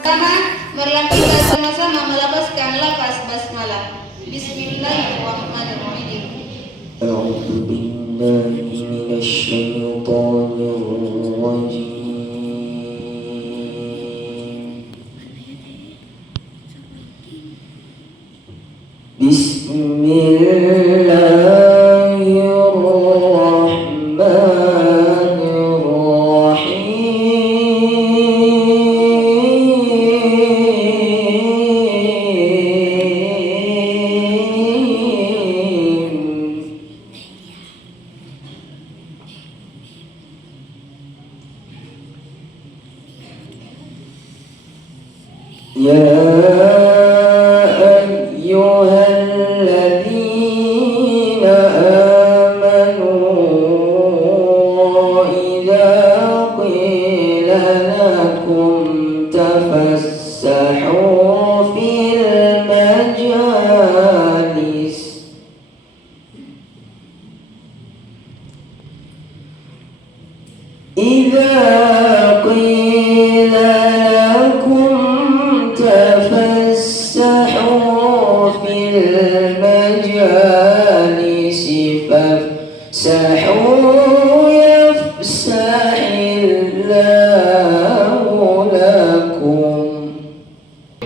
Pertama, marilah kita sama-sama melafazkan lafaz basmalah. Bismillahirrahmanirrahim. A'udzu billahi minasyaitonir rajim.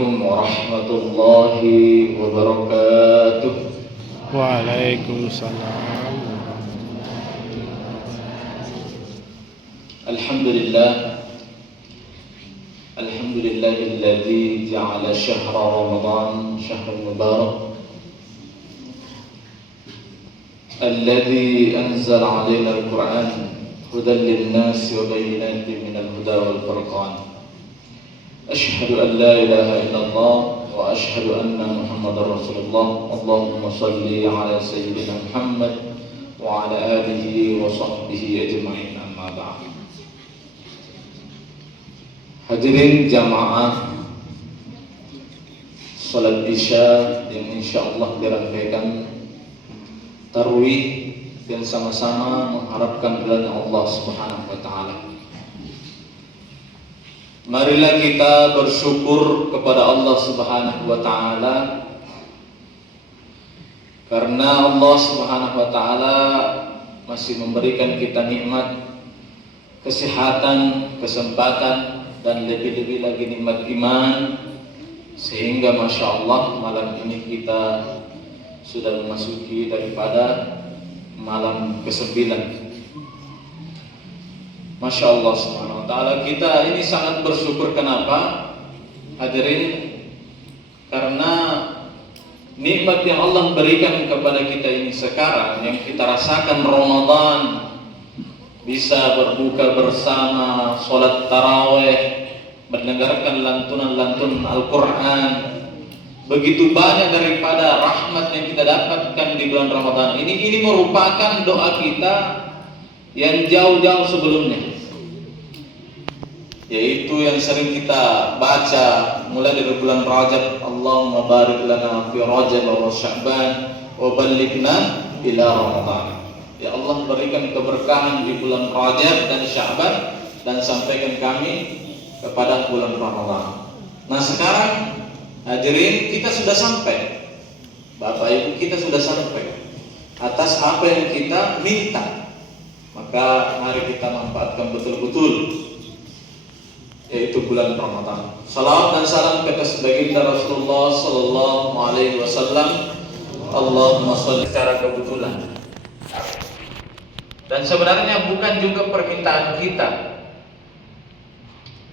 Warahmatullahi wabarakatuh. Waalaikumsalam. Alhamdulillahilladzi ja'ala syahra Ramadan syahran mubarak alladzi anzala 'alaina al-Qur'an hudan lin-nasi wa bayyinatin minal huda wal furqan. Asyhadu an la ilaha illallah wa asyhadu anna Muhammadar Rasulullah. Allahumma shalli ala sayyidina Muhammad wa ala alihi wa sahbihi ajma'in, amma ba'd. Hadirin jamaah salat Isya yang insyaallah dirangkaikan tarawih dan sama-sama mengharapkan ridha Allah Subhanahu wa taala. Marilah kita bersyukur kepada Allah Subhanahu wa taala karena Allah Subhanahu wa taala masih memberikan kita nikmat kesehatan, kesempatan, dan lebih-lebih lagi nikmat iman, sehingga Masya Allah malam ini kita sudah memasuki daripada malam ke-9. Masya Allah Subhanahu wa ta'ala, kita ini sangat bersyukur. Kenapa? Hadirin, karena nikmat yang Allah berikan kepada kita ini sekarang, yang kita rasakan Ramadan, bisa berbuka bersama, sholat taraweh, mendengarkan lantunan-lantunan Al-Quran. Begitu banyak daripada rahmat yang kita dapatkan di bulan Ramadan ini merupakan doa kita yang jauh-jauh sebelumnya, yaitu yang sering kita baca mulai dari bulan Rajab. Allahumma barik lana fi Rajab wa Sya'ban wa ballighna ila Ramadan. Ya Allah, berikan keberkahan di bulan Rajab dan Sya'ban dan sampaikan kami kepada bulan Ramadan. Nah sekarang hadirin, kita sudah sampai, Bapak Ibu, kita sudah sampai atas apa yang kita minta. Maka mari kita manfaatkan betul-betul, yaitu bulan Ramadan. Salawat dan salam kepada baginda Rasulullah sallallahu alaihi wasallam. Allahumma sholli secara kebetulan. Dan sebenarnya bukan juga permintaan kita.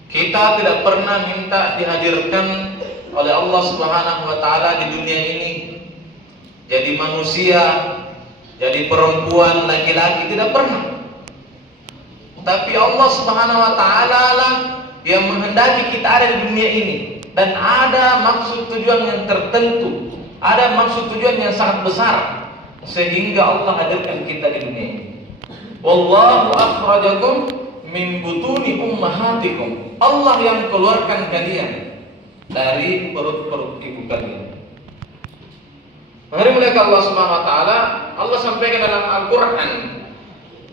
Kita tidak pernah minta dihadirkan oleh Allah Subhanahu wa taala di dunia ini jadi manusia, jadi perempuan, laki-laki, tidak pernah. Tapi Allah Subhanahu wa taala lah yang menghendaki kita ada di dunia ini, dan ada maksud tujuan yang tertentu, ada maksud tujuan yang sangat besar sehingga Allah hadirkan kita di dunia ini. Wallahu akhrajakum min butuni ummahatikum. Allah yang keluarkan kalian dari perut-perut ibu kalian. Mari mulai Allah Subhanahu wa taala, Allah sampaikan dalam Al-Qur'an,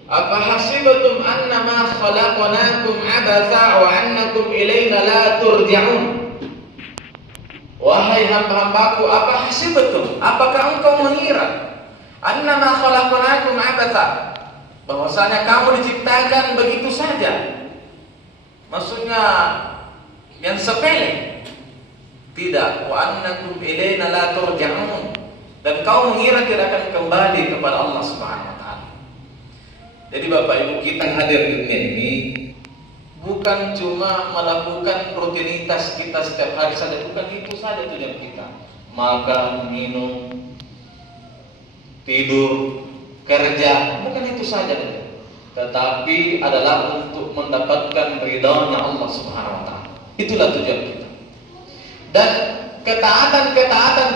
"Apa hasibatum annama khalaqnakum abatha wa annakum ilaina la turja'un?" Wahai hamba-hambaku, apa hasibtum? Apakah engkau mengira annama khalaqnakum abatha? Bahwasanya kamu diciptakan begitu saja. Maksudnya yang sepele. Tidak, wa annakum ilaina la turja'un. Dan kau mengira tidak akan kembali kepada Allah Subhanahu wa taala. Jadi Bapak Ibu, kita hadir di dunia ini bukan cuma melakukan rutinitas kita setiap hari saja, bukan itu saja tujuan kita. Makan, minum, tidur, kerja, bukan itu saja. Tetapi adalah untuk mendapatkan ridha-Nya Allah Subhanahu wa taala. Itulah tujuan kita. Dan ketaatan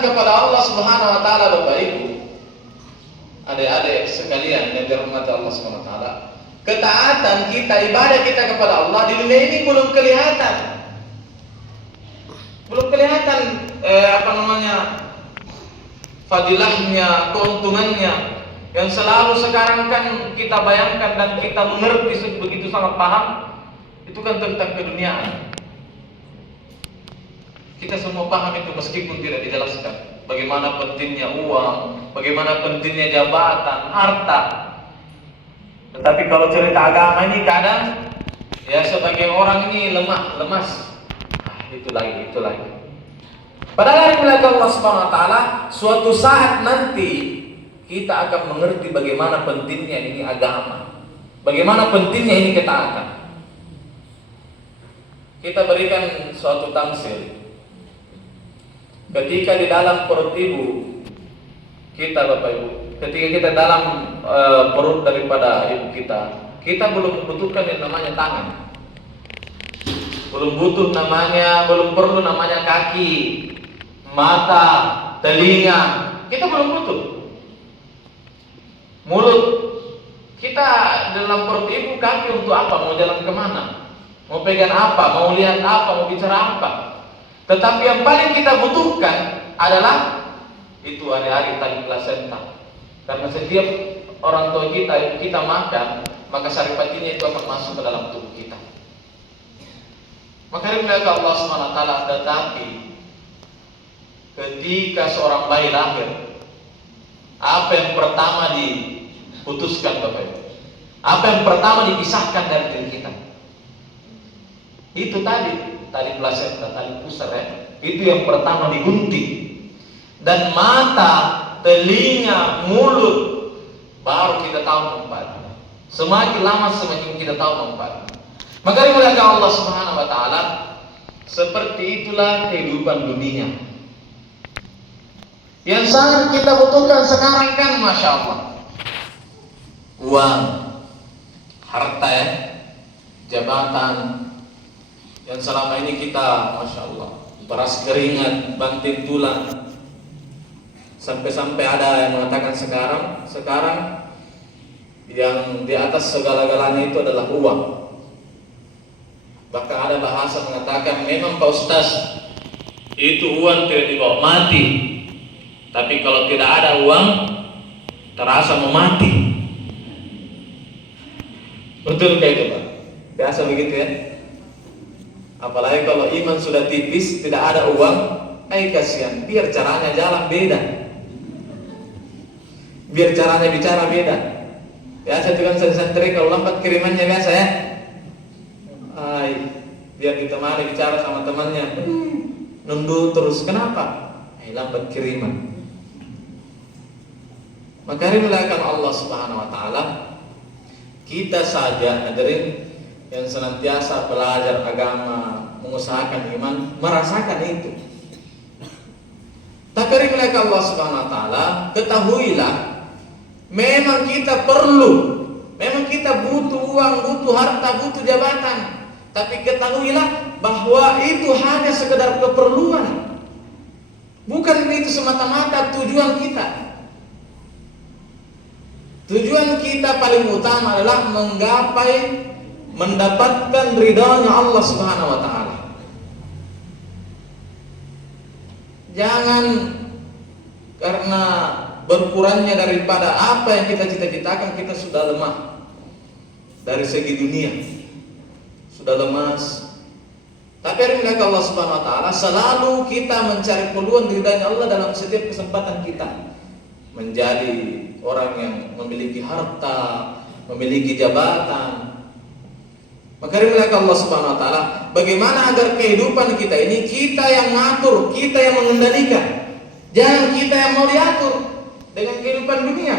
kepada Allah Subhanahu wa taala, Bapak Ibu, adik-adik sekalian yang dirahmati Allah Subhanahu wa taala, ketaatan kita, ibadah kita kepada Allah di dunia ini belum kelihatan. Belum kelihatan fadilahnya, keuntungannya. Yang selalu sekarang kan kita bayangkan dan kita mengerti begitu sangat paham, itu kan tentang keduniaan. Kita semua paham itu meskipun tidak dijelaskan. Bagaimana pentingnya uang, bagaimana pentingnya jabatan, harta. Tetapi kalau cerita agama ini kadang ya sebagai orang ini lemas. Itu lagi. Padahal Allah Subhanahu wa taala suatu saat nanti kita akan mengerti bagaimana pentingnya ini agama. Bagaimana pentingnya ini ketaatan. Kita berikan suatu tamsil. Ketika di dalam perut ibu kita, Bapak Ibu, ketika kita dalam perut daripada ibu kita belum membutuhkan yang namanya tangan, belum perlu namanya kaki, mata, telinga, kita belum butuh. Mulut kita dalam perut ibu, kaki untuk apa? Mau jalan kemana? Mau pegang apa? Mau lihat apa? Mau bicara apa? Tetapi yang paling kita butuhkan adalah itu hari-hari tali plasenta. Karena setiap orang tua kita makan, maka saripatinya itu akan masuk ke dalam tubuh kita. Maka dimuliakan Allah Subhanahu wa taala. Tetapi ketika seorang bayi lahir, apa yang pertama diputuskan, Bapak Ibu? Apa yang pertama dipisahkan dari diri kita? Itu tadi plasenta, tali pusar ya. Itu yang pertama digunting. Dan mata, telinga, mulut baru kita tahu manfaatnya. Semakin lama semakin kita tahu manfaatnya. Maka dimuliakan Allah Subhanahu wa taala, seperti itulah kehidupan dunia. Yang sangat kita butuhkan sekarang kan Masya Allah, uang, harta ya, jabatan. Yang selama ini kita Masya Allah peras keringat, banting tulang, sampai ada yang mengatakan sekarang yang di atas segala-galanya itu adalah uang. Bahkan ada bahasa mengatakan memang Pak Ustaz, itu uang tidak dibawa mati, tapi kalau tidak ada uang terasa mau mati. Betul kayak itu Pak? Biasa begitu ya. Apalagi kalau iman sudah tipis, tidak ada uang, kasihan. Biar caranya jalan beda, biar caranya bicara beda. Biasa tukang santri kalau lambat kirimannya biasa ya. Biar ditemani bicara sama temannya, nunduk terus. Kenapa? Lambat kiriman. Maka dimuliakan Allah Subhanahu wa taala, kita saja hadirin yang senantiasa belajar agama, mengusahakan iman, merasakan itu. Tapi dimuliakan Allah Subhanahu wa taala, ketahuilah memang kita perlu, memang kita butuh uang, butuh harta, butuh jabatan. Tapi ketahuilah bahwa itu hanya sekedar keperluan. Bukan itu semata-mata tujuan kita. Tujuan kita paling utama adalah mendapatkan ridhanya Allah Subhanahu wa taala. Jangan karena berkurangnya daripada apa yang kita cita-citakan kita sudah lemah dari segi dunia. Sudah lemas, Tapi hari Allah Subhanahu wa taala selalu kita mencari peluang diridhai Allah dalam setiap kesempatan kita. Menjadi orang yang memiliki harta, memiliki jabatan. Maka hari Allah Subhanahu wa taala, bagaimana agar kehidupan kita ini kita yang ngatur, kita yang mengendalikan. Jangan kita yang mau diatur dengan kehidupan dunia.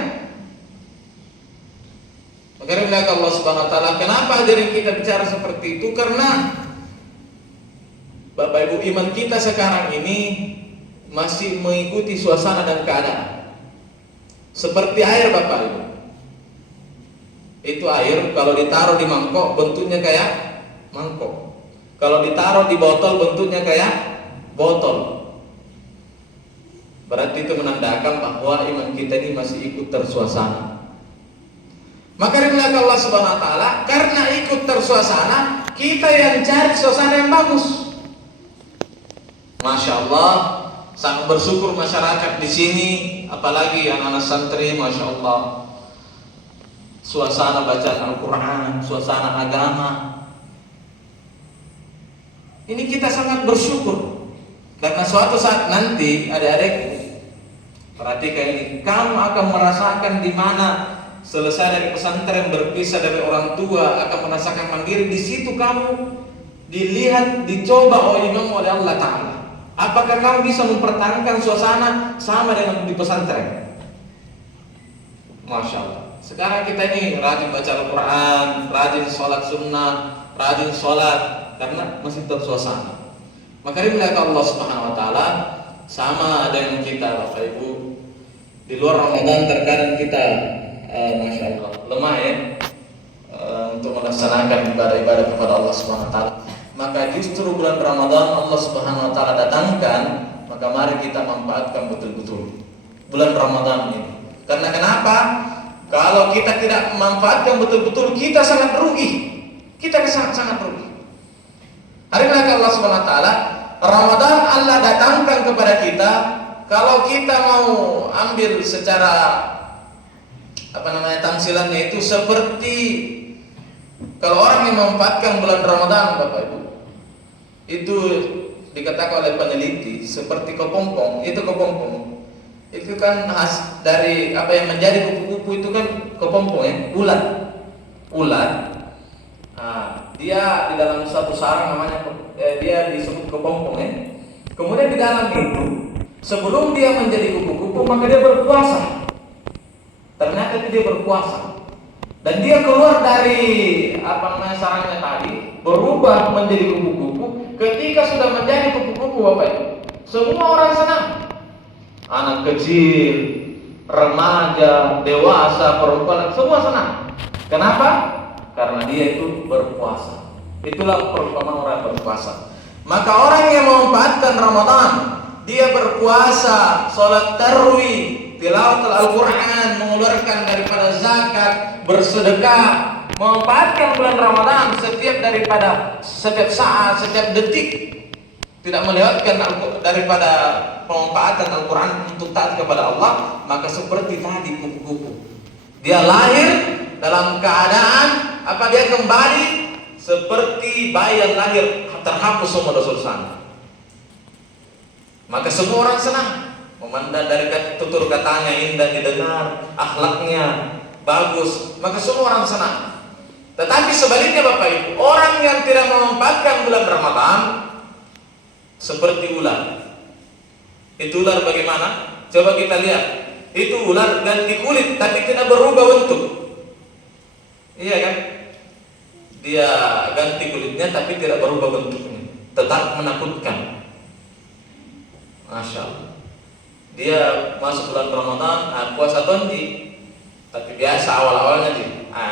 Maka hari Allah Subhanahu wa taala, kenapa hadirin kita bicara seperti itu? Karena Bapak Ibu, iman kita sekarang ini masih mengikuti suasana dan keadaan. Seperti air Bapak Ibu. Itu air kalau ditaruh di mangkok bentuknya kayak mangkok. Kalau ditaruh di botol bentuknya kayak botol. Berarti itu menandakan bahwa iman kita ini masih ikut tersuasana. Maka inilah Allah Subhanahu wa taala, karena ikut tersuasana, kita yang cari suasana yang bagus. Masya Allah, sangat bersyukur masyarakat di sini, apalagi anak-anak santri, Masya Allah. Suasana bacaan Al-Quran, suasana agama. Ini kita sangat bersyukur. Karena suatu saat nanti adik-adik, perhatikan ini, kamu akan merasakan di mana selesai dari pesantren, berpisah dari orang tua, akan merasakan mandiri. Di situ kamu dilihat, dicoba oleh Allah Ta'ala. Apakah kamu bisa mempertahankan suasana sama dengan di pesantren? Masya Allah. Sekarang kita ini rajin baca Al-Quran, rajin sholat sunnah, rajin sholat, karena masih tersuasana. Maka ini Allah Subhanahu wa taala, sama dengan kita Bapak Ibu. Di luar Ramadan terkadang kita Masya Allah lemah ya untuk melaksanakan ibadah-ibadah kepada Allah Subhanahu wa taala. Maka justru bulan Ramadan Allah Subhanahu wa taala datangkan, maka mari kita manfaatkan betul-betul bulan Ramadan ini. Karena kenapa? Kalau kita tidak memanfaatkan betul-betul, kita sangat rugi. Kita sangat rugi. Hari ini Allah Subhanahu wa taala, Ramadan Allah datangkan kepada kita. Kalau kita mau ambil secara tamsilannya itu seperti kalau orang yang memanfaatkan bulan Ramadan, Bapak Ibu, itu dikatakan oleh peneliti seperti kepompong. Itu kepompong. Itu kan khas dari apa yang menjadi kupu-kupu itu kan kepompong ya, ulat. Nah, dia di dalam satu sarang namanya dia disebut kepompong ya. Kemudian di dalam itu sebelum dia menjadi kupu-kupu maka dia berpuasa. Ternyata itu dia berpuasa. Dan dia keluar dari sarangnya tadi, berubah menjadi kupu-kupu. Ketika sudah menjadi kupu-kupu Bapak Ibu, semua orang senang. Anak kecil, remaja, dewasa, perempuan, semua senang. Kenapa? Karena dia itu berpuasa. Itulah perumpamaan orang berpuasa. Maka orang yang memanfaatkan Ramadan, dia berpuasa, sholat tarawih, tilawat Al-Quran, mengeluarkan daripada zakat, bersedekah, memanfaatkan bulan Ramadan setiap saat, setiap detik, tidak melewatkan daripada pemanfaatan Al-Quran untuk taat kepada Allah, maka seperti tadi kupu-kupu. Dia lahir dalam keadaan dia kembali seperti bayi yang lahir terhapus semua dosa-dosanya. Maka semua orang senang memandang dari tutur katanya indah didengar, akhlaknya bagus, maka semua orang senang. Tetapi sebaliknya Bapak Ibu, orang yang tidak memanfaatkan bulan Ramadan seperti ular. Itu ular bagaimana? Coba kita lihat. Itu ular ganti kulit tapi tidak berubah bentuk. Iya kan? Dia ganti kulitnya tapi tidak berubah bentuknya, tetap menakutkan. Masya Allah. Dia masuk bulan Ramadan, puasa tonji, tapi biasa awal-awalnya sih.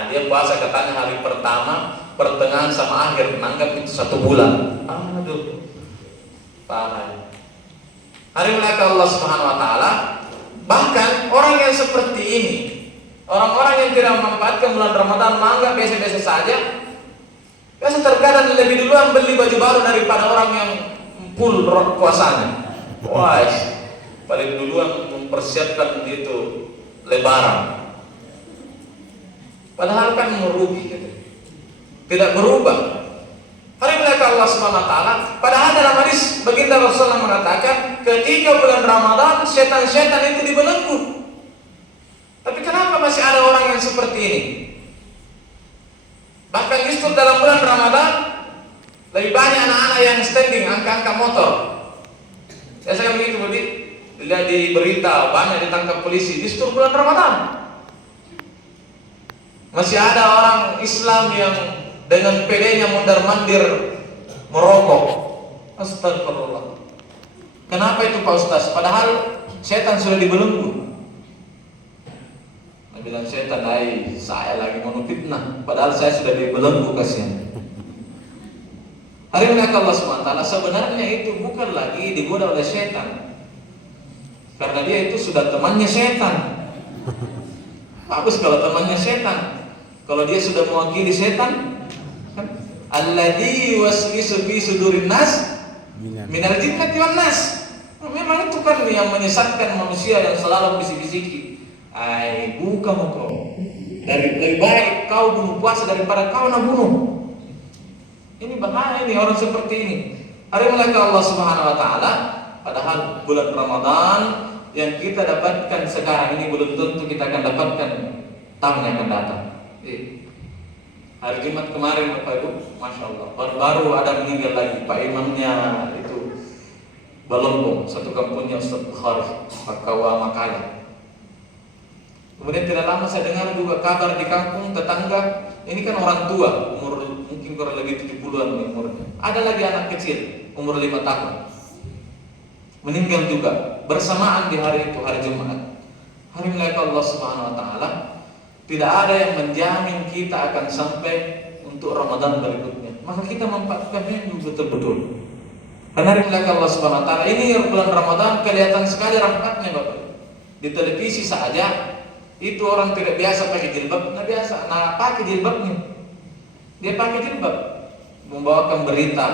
Dia puasa katanya hari pertama, pertengahan sama akhir, menanggap itu 1 bulan. Aduh, parah. Hari mereka Allah Subhanahu wa taala, bahkan orang yang seperti ini, orang-orang yang tidak memanfaatkan bulan Ramadan, menganggap biasa-biasa saja. Biasa terkadang lebih duluan beli baju baru daripada orang yang full puasanya. Wah, paling duluan mempersiapkan itu Lebaran. Padahal kan merugi gitu. Tidak berubah. Hari mereka Allah Allah Subhanahu wa taala, padahal dalam hadis baginda Rasulullah mengatakan, ketika bulan Ramadan setan-setan itu dibelenggu. Tapi kenapa masih ada orang yang seperti ini? Bahkan justru dalam bulan Ramadan lebih banyak anak-anak yang standing, angkat-angkat motor. Saya sangat begitu, lihat di berita banyak ditangkap polisi justru bulan Ramadan. Masih ada orang Islam yang dengan pedenya mondar-mandir merokok. Astagfirullah. Kenapa itu Pak Ustaz? Padahal setan sudah dibelenggu. Nah, bilang setan, saya lagi mau fitnah. Padahal saya sudah dibelenggu, kasihan. Hari ini Allah SWT sebenarnya itu bukan lagi digoda oleh setan, karena dia itu sudah temannya setan. Bagus kalau temannya setan. Kalau dia sudah mewakili setan, alladzi waswisu fi sudurin nas minal jinnati wan nas. Memang itu kan yang menyesatkan manusia, yang selalu bisik-bisiki, bukan kau. Lebih baik kau bunuh puasa daripada kau nak bunuh. Ini bahaya ini orang seperti ini. Hari mulai Allah Subhanahu wa taala, padahal bulan Ramadan yang kita dapatkan sekarang ini belum tentu kita akan dapatkan tahun yang akan datang. Hari Jumat kemarin Bapak Ibu, Masya Allah, baru ada meninggal lagi Pak Imamnya itu Balombong, satu kampungnya Ustaz Bukhari, Pakawa Makali. Kemudian tidak lama saya dengar juga kabar di kampung tetangga, ini kan orang tua, umur mungkin kurang lebih 70-an umurnya. Ada lagi anak kecil, umur 5 tahun. Meninggal juga bersamaan di hari itu, hari Jumat. Hari milik Allah Subhanahu wa taala. Tidak ada yang menjamin kita akan sampai untuk Ramadan berikutnya. Maka kita memanfaatkannya betul-betul. Karena hari milik Allah Subhanahu wa taala ini bulan Ramadan kelihatan sekali rahmatnya Bapak. Di televisi saja itu orang tidak biasa pakai jilbab, biasa, pakai jilbabnya. Dia pakai jilbab, membawakan berita.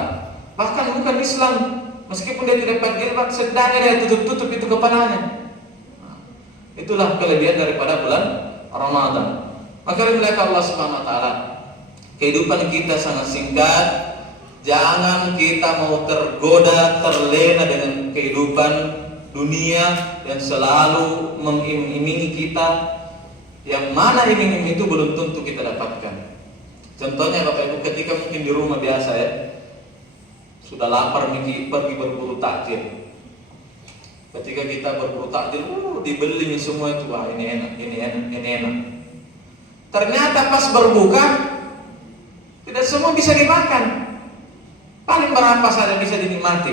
Bahkan bukan Islam, meskipun dia tidak pakai jilbab, sedangkan dia tutup-tutup itu kepalanya. Itulah kelebihan daripada bulan Ramadan. Maka milik Allah Subhanahu wa taala, kehidupan kita sangat singkat. Jangan kita mau tergoda, terlena dengan kehidupan dunia yang selalu mengiming-imingi kita, yang mana iming-iming itu belum tentu kita dapatkan. Contohnya Bapak Ibu, ketika mungkin di rumah biasa ya, sudah lapar pergi berburu takjil. Ketika kita berburu takjil, dibeli semua itu, ini enak, ini enak, ini enak. Ternyata pas berbuka tidak semua bisa dimakan. Paling berapa saja bisa dinikmati.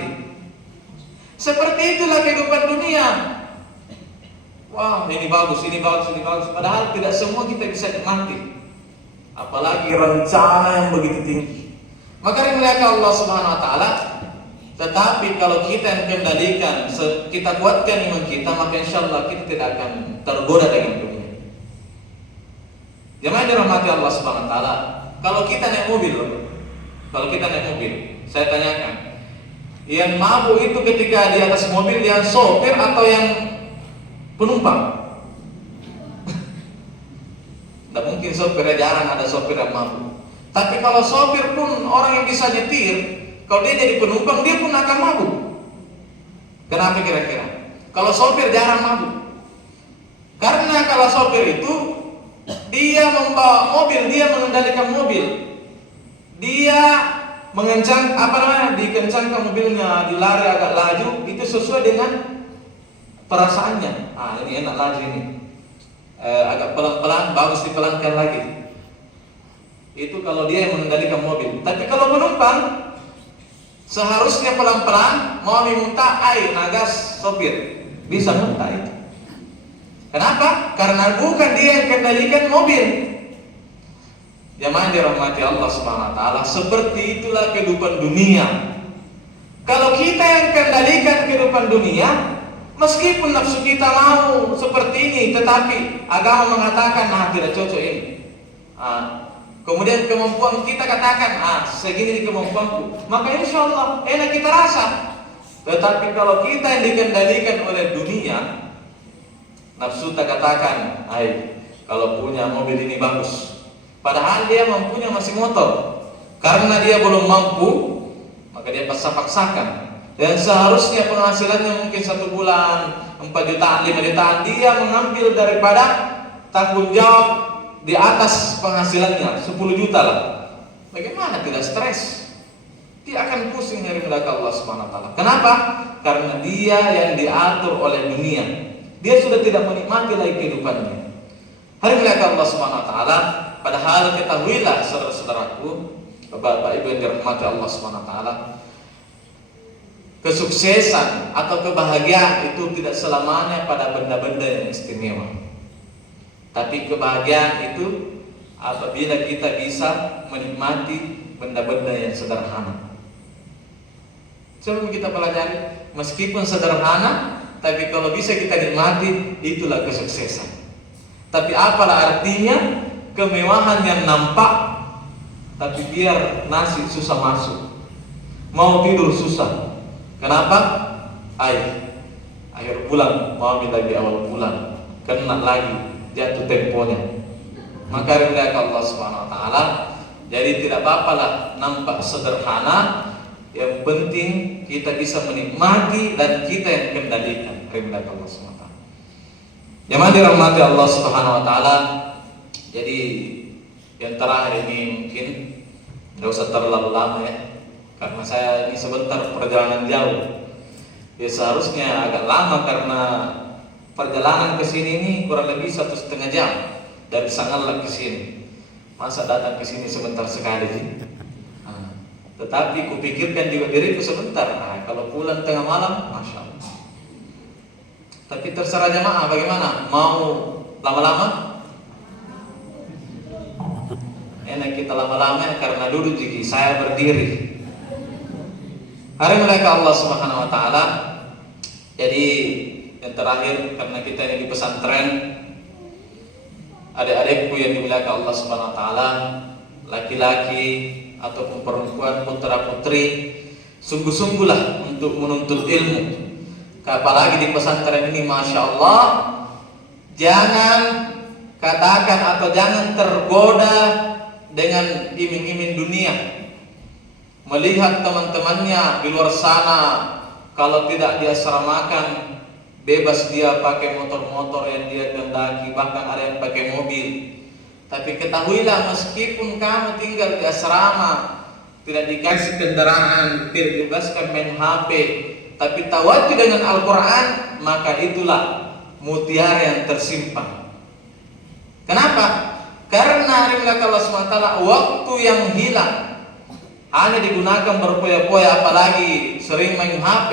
Seperti itulah kehidupan dunia. Wah, ini bagus, ini bagus, ini bagus. Padahal tidak semua kita bisa nikmati. Apalagi rencana yang begitu tinggi. Maka dimuliakan Allah Subhanahu wa taala. Tetapi kalau kita yang kendalikan, kita kuatkan iman kita, maka insyaallah kita tidak akan tergoda dengan dunia. Jemaah dirahmati Allah Subhanahu wa taala. Kalau kita naik mobil, saya tanyakan, yang mabuk itu ketika di atas mobil yang sopir atau yang penumpang? Tidak mungkin sopirnya, jarang ada sopir yang mabuk. Tapi kalau sopir pun orang yang bisa nyetir, kalau dia jadi penumpang dia pun akan mabuk. Kenapa kira-kira? Kalau sopir jarang mabuk. Karena kalau sopir itu dia membawa mobil, dia mengendalikan mobil, dia dikencangkan mobilnya, dilari agak laju, itu sesuai dengan perasaannya. Ini enak laju ini. Agak pelan-pelan, bagus dipelankan lagi. Itu kalau dia yang mengendalikan mobil. Tapi kalau penumpang seharusnya pelan-pelan, mau muntah, nagas sopir, bisa muntah itu. Kenapa? Karena bukan dia yang kendalikan mobil. Jemaah dirahmati Allah Subhanahu wa taala, seperti itulah kehidupan dunia. Kalau kita yang kendalikan kehidupan dunia, meskipun nafsu kita mau seperti ini, tetapi agama mengatakan tidak cocok ini. Kemudian kemampuan kita katakan segini kemampuanku, maka insya Allah enak kita rasa. Tetapi kalau kita yang dikendalikan oleh dunia, nafsu tak katakan, kalau punya mobil ini bagus. Padahal dia mampunya masih motor. Karena dia belum mampu, maka dia paksa-paksakan. Dan seharusnya penghasilannya mungkin 1 bulan 4 jutaan, 5 jutaan, dia mengambil daripada tanggung jawab di atas penghasilannya 10 juta lah. Bagaimana tidak stres? Dia akan pusing dari belakang Allah Subhanahu wa taala. Kenapa? Karena dia yang diatur oleh dunia. Dia sudah tidak menikmati lagi kehidupannya. Hari belakang Allah Subhanahu wa taala, padahal ketahuilah saudara-saudaraku, Bapak Ibu yang dirahmati Allah Subhanahu wa taala, kesuksesan atau kebahagiaan itu tidak selamanya pada benda-benda yang istimewa. Tapi kebahagiaan itu apabila kita bisa menikmati benda-benda yang sederhana. Coba kita pelajari, meskipun sederhana, tapi kalau bisa kita nikmati, itulah kesuksesan. Tapi apalah artinya kemewahan yang nampak, tapi biar nasi susah masuk, mau tidur susah. Kenapa? Akhir bulan mau lagi awal bulan, kena lagi jatuh temponya. Maka ridha Allah Subhanahu wa taala. Jadi tidak apa-apalah nampak sederhana, yang penting kita bisa menikmati dan kita yang kendalikan. Ridha Allah Subhanahu wa taala. Jemaah dirahmati Allah Subhanahu wa taala. Jadi yang terakhir ini mungkin tidak usah terlalu lama ya, karena saya ini sebentar perjalanan jauh. Ya seharusnya agak lama karena perjalanan ke sini ini kurang lebih 1,5 jam dari Sangalang ke sini. Masa datang ke sini sebentar sekali sih. Tetapi kupikirkan juga diriku sebentar. Kalau pulang tengah malam, masya Allah. Tapi terserah jemaah bagaimana? Mau lama-lama? Enak kita lama-lama karena dulu jika saya berdiri. Hari mereka Allah Subhanahu wa taala. Jadi yang terakhir, karena kita ini di pesantren, adik-adikku yang dimuliakan Allah Subhanahu wa taala, laki-laki ataupun perempuan, putra-putri, sungguh-sungguhlah untuk menuntut ilmu. Apalagi di pesantren ini, masya Allah, jangan katakan atau jangan tergoda dengan iming-iming dunia. Melihat teman-temannya di luar sana, kalau tidak dia seramakan, bebas dia pakai motor-motor yang dia kehendaki, bahkan ada yang pakai mobil. Tapi ketahuilah, meskipun kamu tinggal di asrama, tidak dikasih kendaraan, tidak dibebaskan main HP, tapi tawadu dengan Al-Quran, maka itulah mutiara yang tersimpan. Kenapa? Karena Allah SWT, waktu yang hilang hanya digunakan berpoya-poya, apalagi sering main HP,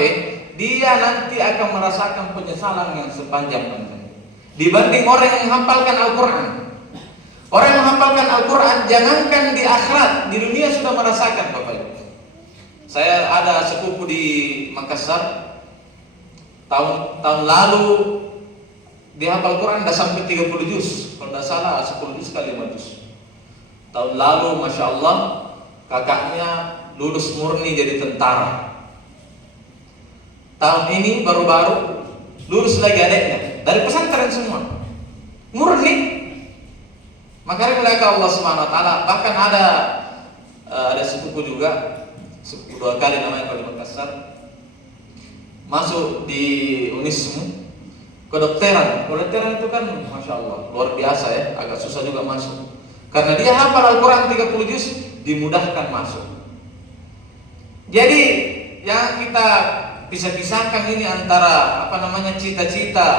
dia nanti akan merasakan penyesalan yang sepanjang-panjang dibanding orang yang menghafalkan Al-Quran. Orang yang menghafalkan Al-Quran, jangankan di akhirat, di dunia sudah merasakan, Bapak Ibu. Saya ada sepupu di Makassar, tahun lalu dia hafal Quran dah sampai 30 juz, kalau tidak salah 10 juz kali 5 juz. Tahun lalu, masya Allah, kakaknya lulus murni jadi tentara. Tahun ini baru-baru lulus lagi adiknya dari pesantren semua, murni. Makanya mereka Allah Subhanahu wa taala, bahkan ada sepupu juga, sepupu 2 kali namanya kalau di Makassar, masuk di Unismu kedokteran. Kedokteran itu kan masya Allah luar biasa ya, agak susah juga masuk. Karena dia hafal Al-Quran 30 juz, dimudahkan masuk. Jadi yang kita bisa pisahkan ini antara cita-cita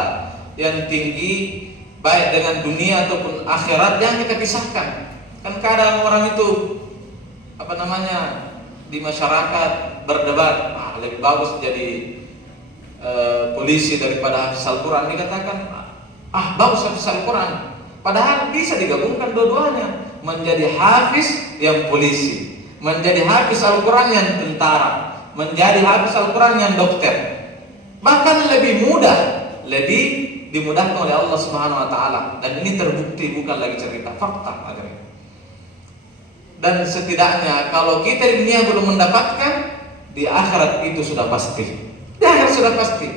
yang tinggi baik dengan dunia ataupun akhirat, yang kita pisahkan. Kan kadang orang itu di masyarakat berdebat, lebih bagus jadi polisi daripada hafiz Al-Quran. Dikatakan bagus hafiz Al-Quran, padahal bisa digabungkan dua-duanya, menjadi hafiz yang polisi, menjadi hafiz Al-Quran yang tentara, menjadi hafiz Al-Quran yang dokter. Bahkan lebih mudah, lebih dimudahkan oleh Allah Subhanahu wa taala. Dan ini terbukti, bukan lagi cerita, fakta. Dan setidaknya kalau kita di dunia belum mendapatkan, di akhirat itu sudah pasti. Di akhirat sudah pasti.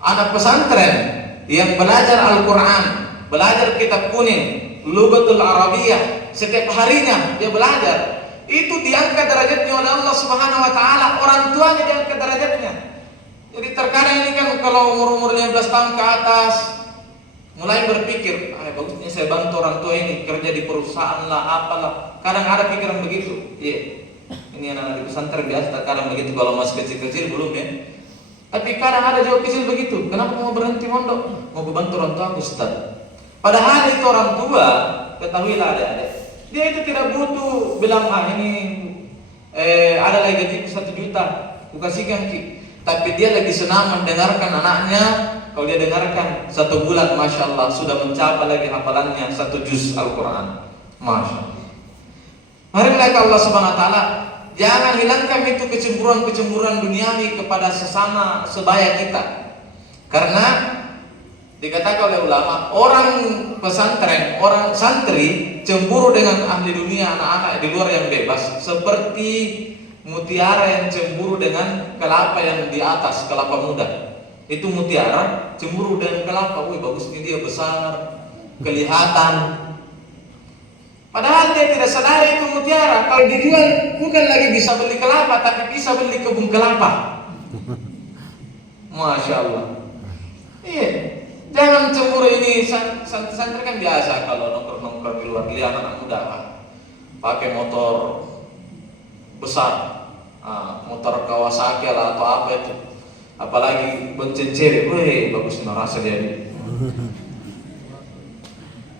Anak pesantren yang belajar Al-Quran, belajar kitab kuning, Lughatul Arabiyah, setiap harinya dia belajar. itu diangkat derajatnya oleh Allah Subhanahu wa taala, orang tuanya diangkat derajatnya. Jadi terkadang ini kan kalau umur 15 tahun ke atas mulai berpikir, bagusnya saya bantu orang tua ini kerja di perusahaan lah, apalah. Kadang ada pikiran begitu. Iya. Ini anak-anak di pesantren biasa kadang begitu kalau masih kecil-kecil belum ya. Tapi kadang ada juga kecil begitu. Kenapa mau berhenti mondok? Mau bantu orang tua Ustaz. Padahal itu orang tua, ketahuilah adik-adik, dia itu tidak butuh bilang ini ada lagi gaji 1 juta, aku kasihkan ki. Tapi dia lagi senang mendengarkan anaknya. Kalau dia dengarkan 1 bulan, masya Allah sudah mencapai lagi hafalannya 1 juz Al-Quran. Masya Allah. Mari mereka Allah Subhanahu Wa Taala, jangan hilangkan itu kecemburuan duniawi kepada sesama sebaya kita. Karena dikatakan oleh ulama, orang pesantren, orang santri cemburu dengan ahli dunia, anak-anak di luar yang bebas, seperti mutiara yang cemburu dengan kelapa yang di atas, kelapa muda. Itu mutiara cemburu dengan kelapa, wih bagus ini dia besar, kelihatan. Padahal dia tidak sadar itu mutiara. Kalau dijual bukan lagi bisa beli kelapa, tapi bisa beli kebun kelapa. Masya Allah. Iya. Jangan cemburu ini. Santri kan biasa kalau nongkrong di luar, lihat anak muda pakai motor besar, motor Kawasaki lah atau apa itu. Apalagi bonceng cewek, wih bagus rasa dia ini.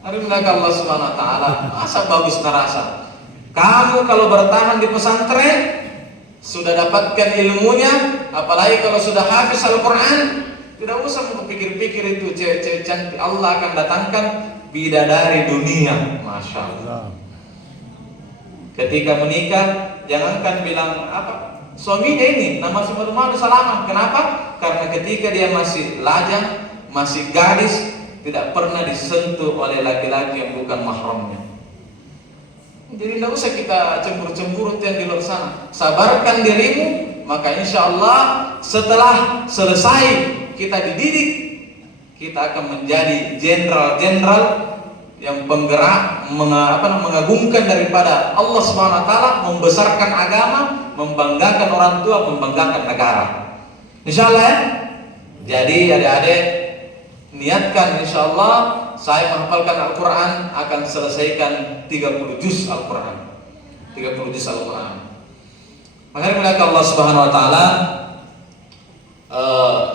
Hari menjaga Allah Subhanahu Wa Taala, masa bagus narasa. Kamu kalau bertahan di pesantren sudah dapatkan ilmunya, apalagi kalau sudah hafiz Al-Quran, tidak usah pikir-pikir itu cewek-cewek cantik. Allah akan datangkan bidadari dunia, masya Allah. Ketika menikah, jangankan bilang apa suaminya ini, nama malu-malu salamah. Kenapa? Karena ketika dia masih lajang, masih gadis, tidak pernah disentuh oleh laki-laki yang bukan mahramnya. Jadi tidak usah kita cemburu-cemburu yang di luar sana. Sabarkan dirimu, maka insya Allah setelah selesai kita dididik, kita akan menjadi jenderal-jenderal yang penggerak, mengagungkan daripada Allah Subhanahu Wa Taala, membesarkan agama, membanggakan orang tua, membanggakan negara. Insya Allah ya. Jadi adik-adik, niatkan insya Allah saya menghafalkan Al-Quran akan selesaikan 30 juz Al-Quran. 30 juz Al-Quran. Makanya mulai Allah Subhanahu Wa Taala,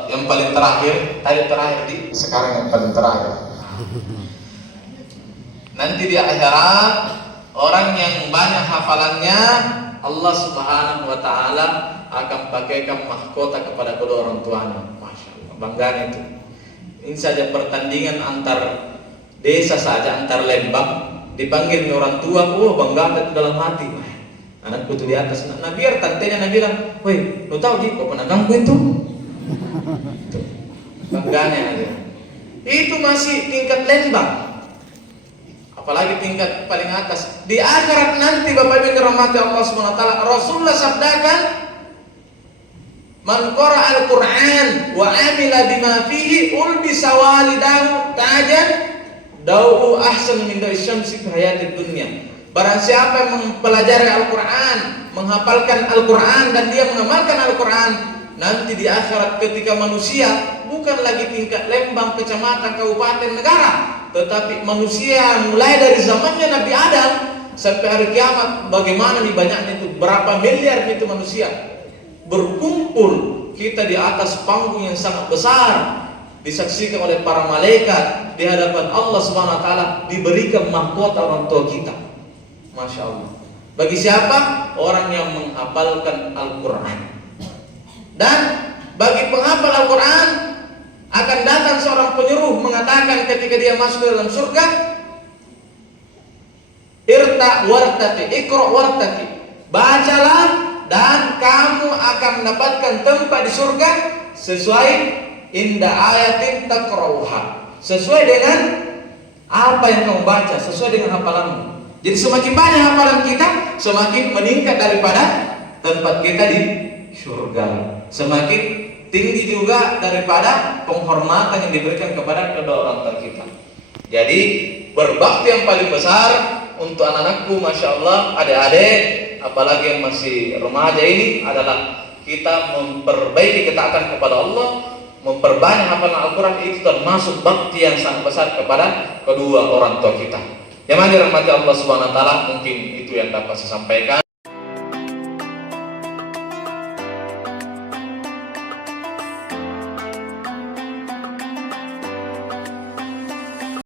yang paling terakhir, tadi terakhir sekarang yang paling terakhir. Nanti di akhirat orang yang banyak hafalannya Allah Subhanahu Wa Taala akan pakaikan mahkota kepada kedua orang tuanya. Masya Allah, banggaan itu. Ini saja pertandingan antar desa saja, antar Lembang, dipanggil orang tua, oh bangga itu dalam hati, anakku itu di atas. Nah biar tantenya Nabi bilang, woi, lu tahu di kok penagangku itu? Bangganya aja. Itu masih tingkat Lembang, apalagi tingkat paling atas. Di akhirat nanti Bapak Ibu dirahmati Allah Subhanahu Wa Taala, Rasulullah sabdakan, man qara al-Qur'an wa amila bima fihi ulbisa walidahu tajan dawu ahsan min da'i syamsi fi hayatid dunya. Barang siapa yang mempelajari Al-Qur'an, menghafalkan Al-Qur'an dan dia mengamalkan Al-Qur'an, nanti di akhirat ketika manusia bukan lagi tingkat Lembang, kecamatan, kabupaten, negara, tetapi manusia mulai dari zamannya Nabi Adam sampai hari kiamat, bagaimana nih banyaknya itu, berapa miliar itu manusia berkumpul, kita di atas panggung yang sangat besar, disaksikan oleh para malaikat di hadapan Allah Subhanahu Wa Taala, diberikan mahkota orang tua kita. Masya Allah. Bagi siapa? Orang yang menghafalkan Al-Quran. Dan bagi penghafal Al-Quran akan datang seorang penyuruh mengatakan ketika dia masuk ke dalam surga, irta wartati, ikra wartati, bacalah dan kamu akan mendapatkan tempat di surga sesuai inda ayatin takrauha, sesuai dengan apa yang kamu baca, sesuai dengan hafalanmu. Jadi semakin banyak hafalan kita, semakin meningkat daripada tempat kita di surga, semakin tinggi juga daripada penghormatan yang diberikan kepada kedua orang tua kita. Jadi berbakti yang paling besar untuk anak-anakku, masya Allah, adik-adik, apalagi yang masih remaja ini adalah kita memperbaiki ketaatan kepada Allah, memperbanyak hafalan Al-Quran. Itu termasuk bakti yang sangat besar kepada kedua orang tua kita. Yang dirahmati Allah Subhanahu wa taala, mungkin itu yang dapat saya sampaikan.